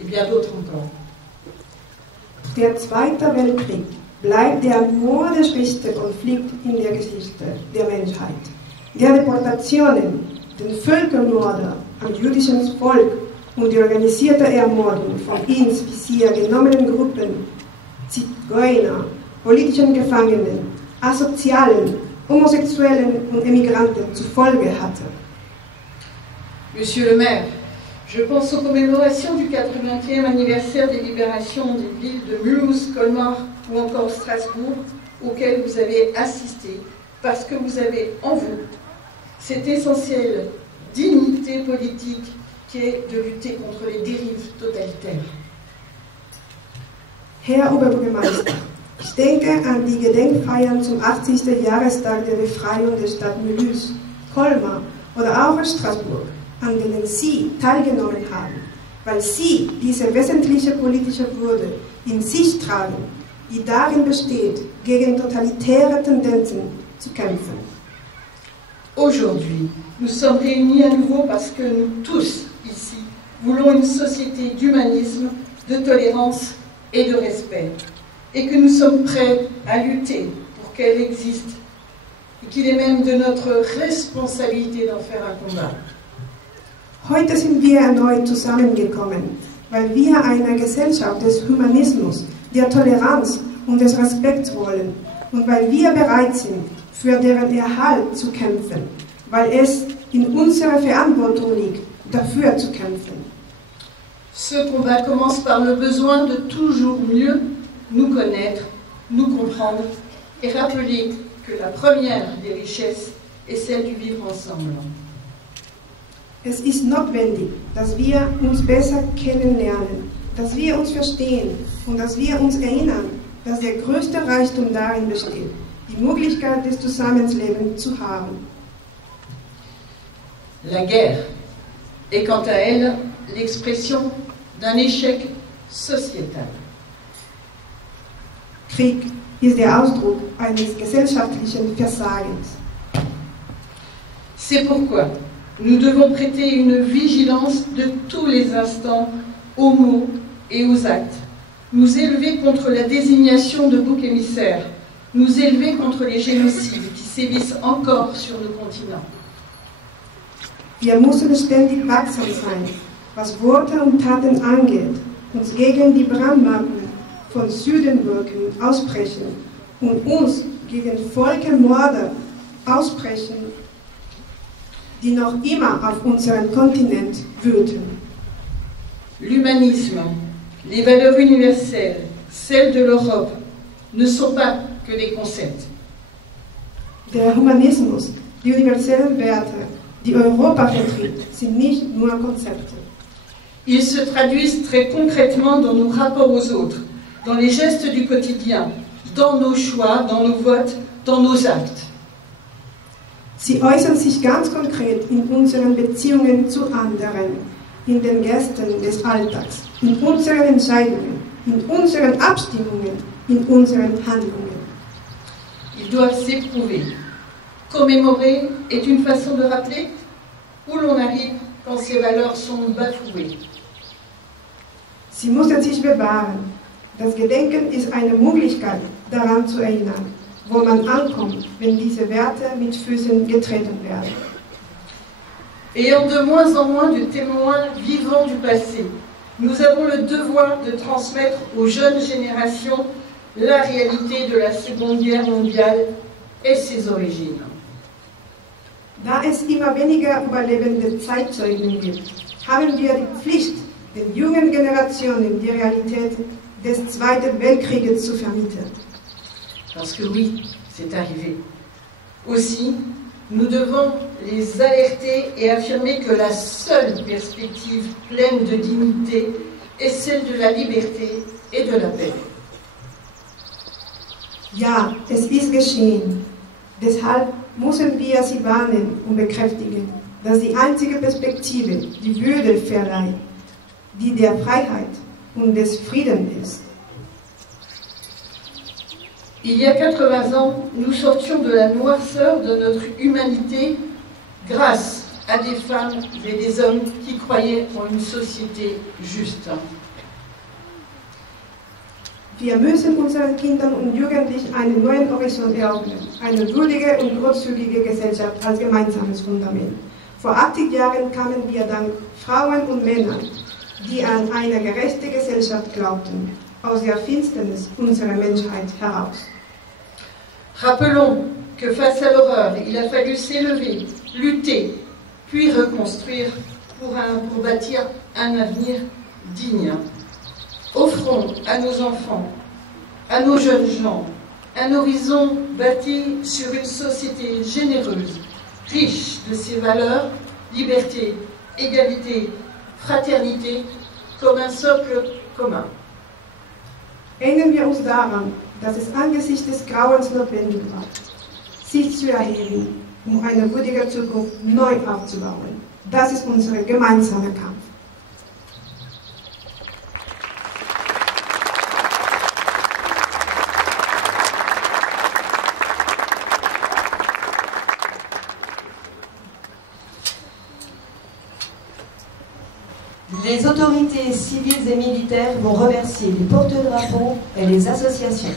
et bien d'autres encore. Der Zweite Weltkrieg bleibt der mörderlichste Konflikt in der Geschichte der Menschheit. Der Deportationen, den Völkermord am jüdischen Volk und die organisierte Ermordung von ins Visier genommenen Gruppen, Zigeuner, politischen Gefangenen, Asozialen, Homosexuellen und Emigranten zur Folge hatte. Monsieur le maire, je pense aux commémorations du 80e anniversaire des libérations des villes de Mulhouse, Colmar ou encore Strasbourg, auxquelles vous avez assisté, parce que vous avez en vous cette essentielle dignité politique qui est de lutter contre les dérives totalitaires. Herr Oberbürgermeister, ich denke an die Gedenkfeiern zum 80. Jahrestag der Befreiung der Stadt Mulhouse, Colmar oder auch Straßburg, an denen Sie teilgenommen haben, weil Sie diese wesentliche politische Würde in sich tragen, die darin besteht, gegen totalitäre Tendenzen zu kämpfen. Aujourd'hui, nous sommes réunis à nouveau parce que nous tous, ici, voulons une société d'humanisme, de tolérance et de respect, et que nous sommes prêts à lutter pour qu'elle existe, et qu'il est même de notre responsabilité d'en faire un combat. Heute sind wir erneut zusammengekommen, weil wir eine Gesellschaft des Humanismus, der Toleranz und des Respekts wollen und weil wir bereit sind, für deren Erhalt zu kämpfen, weil es in unserer Verantwortung liegt, dafür zu kämpfen. Ce combat commence par le besoin de toujours mieux nous connaître, nous comprendre et rappeler que la première des richesses est celle du vivre ensemble. Es ist notwendig, dass wir uns besser kennenlernen, dass wir uns verstehen und dass wir uns erinnern, dass der größte Reichtum darin besteht, die Möglichkeit des Zusammenlebens zu haben. La guerre est quant à elle l'expression d'un échec sociétal. Krieg ist der Ausdruck eines gesellschaftlichen Versagens. C'est pourquoi nous devons prêter une vigilance de tous les instants aux mots et aux actes, nous élever contre la désignation de boucs émissaires, nous élever contre les génocides qui sévissent encore sur nos continents. Wir müssen ständig wachsam sein, was Worte und Taten angeht, uns gegen die Brandmarken von Süden wirken, aussprechen und uns gegen Völkermorde aussprechen, die noch immer auf unserem Kontinent wüten. L'humanisme, les valeurs universelles, celles de l'Europe, ne sont pas que des concepts. Der Humanismus, die universellen Werte, die Europa vertritt, sind nicht nur Konzepte. Ils se traduisent très concrètement dans nos rapports aux autres, dans les gestes du quotidien, dans nos choix, dans nos votes, dans nos actes. Sie äußern sich ganz konkret in unseren Beziehungen zu anderen, in den Gesten des Alltags, in unseren Entscheidungen, in unseren Abstimmungen, in unseren Handlungen. Ils doivent s'éprouver. Commémorer est une façon de rappeler où l'on arrive quand ces valeurs sont bafouées. Sie müssen sich bewahren. Das Gedenken ist eine Möglichkeit, daran zu erinnern, wo man ankommt, wenn diese Werte mit Füßen getreten werden. Ayant de moins en moins de témoins vivants du passé, nous avons le devoir de transmettre aux jeunes générations la réalité de la Seconde Guerre mondiale et ses origines. Da es immer weniger überlebende Zeitzeugen gibt, haben wir die Pflicht, den jungen Generationen die Realität des Zweiten Weltkrieges zu vermitteln. Parce que oui, c'est arrivé. Aussi, nous devons les alerter et affirmer que la seule perspective pleine de dignité est celle de la liberté et de la paix. Ja, es ist geschehen. Deshalb müssen wir sie warnen und bekräftigen, dass die einzige Perspektive die Würde verleiht, die der Freiheit und des Friedens ist. Il y a 80 ans, nous sortions de la noirceur de notre humanité grâce à des femmes et des hommes qui croyaient en une société juste. Wir müssen unseren Kindern und Jugendlichen einen neuen Horizont eröffnen, eine würdige und großzügige Gesellschaft als gemeinsames Fundament. Vor 80 Jahren kamen wir dank Frauen und Männern, die an eine gerechte Gesellschaft glaubten, aus der Finsternis unserer Menschheit heraus. Rappelons que face à l'horreur, il a fallu s'élever, lutter, puis reconstruire pour bâtir un avenir digne. Offrons à nos enfants, à nos jeunes gens, un horizon bâti sur une société généreuse, riche de ses valeurs, liberté, égalité, fraternité, comme un socle commun. Erinnern wir uns daran, dass es angesichts des Grauens notwendig war, sich zu erheben, um eine würdige Zukunft neu aufzubauen. Das ist unser gemeinsamer Kampf. Les autorités civiles et militaires vont remercier les porte-drapeaux et les associations.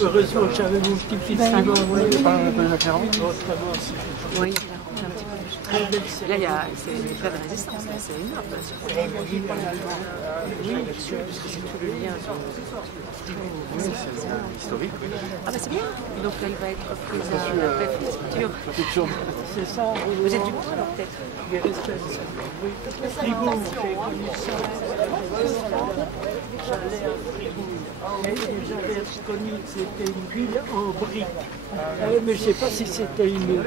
Heureusement que j'avais mon petit-fils. Oui, là, c'est une pleine résistance, c'est énorme. Oui, parce que c'est tout le lien. C'est historique. Ah bah c'est bien. Donc elle va être prise à la préfecture. C'est ça. Vous êtes du coin alors peut-être? Il est resté. Fribourg, j'ai connu ça. J'allais à Fribourg. Et j'avais reconnu que c'était une ville en briques. Mais je ne sais pas si c'était une...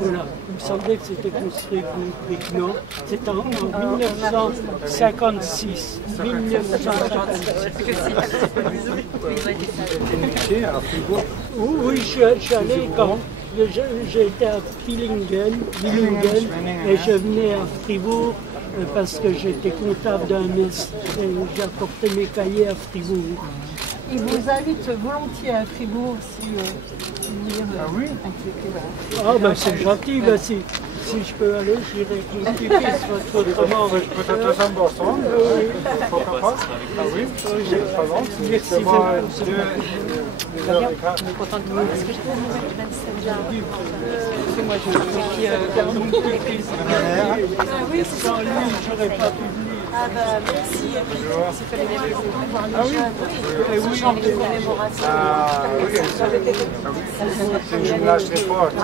Voilà, il me semblait que c'était construit avec une brique. Non, c'était en 1956. 1956. À Fribourg. Oui, je suis allé quand j'étais à Villingen et je venais à Fribourg parce que j'étais comptable d'un mess et j'apportais mes cahiers à Fribourg. Il vous invite volontiers à Fribourg si vous voulez oui. Ah ben c'est gentil, ben, si je peux aller, j'irai avec mon petit-fils, autrement. Peut-être à Saint-Borson, pourquoi pas? Ah oui, merci beaucoup. On est content de vous. Est-ce que je peux vous mettre 27 jours? Moi je oui, sans lui, j'aurais pas pu venir. Ah bah merci, et puis c'est fait les mêmes pour voir les jeunes, oui, ce genre de commémoration. C'est une gymnase très forte. Ah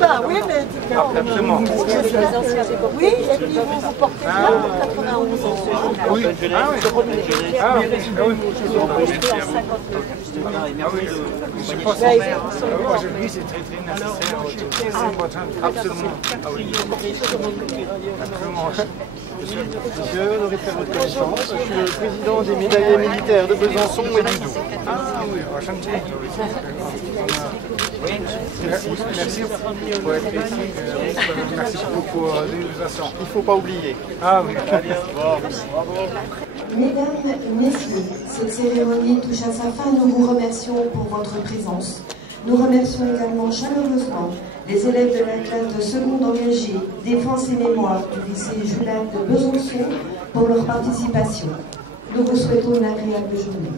bah oui, mais absolument. oui, et puis vous vous portez bien pour 91 ans. Oui, je pense qu'aujourd'hui c'est très nécessaire. C'est important, absolument. Absolument. Monsieur, honoré de faire votre connaissance. Je suis le président des médaillés militaires de Besançon et du Doubs. Ah oui, enchanté. Merci pour être ici. Merci beaucoup pour l'invitation. Il ne faut pas oublier. Ah oui. Mesdames et messieurs, cette cérémonie touche à sa fin. Nous vous remercions pour votre présence. Nous remercions également chaleureusement les élèves de la classe de seconde engagée Défense et Mémoire du lycée Jules de Besançon pour leur participation. Nous vous souhaitons une agréable journée.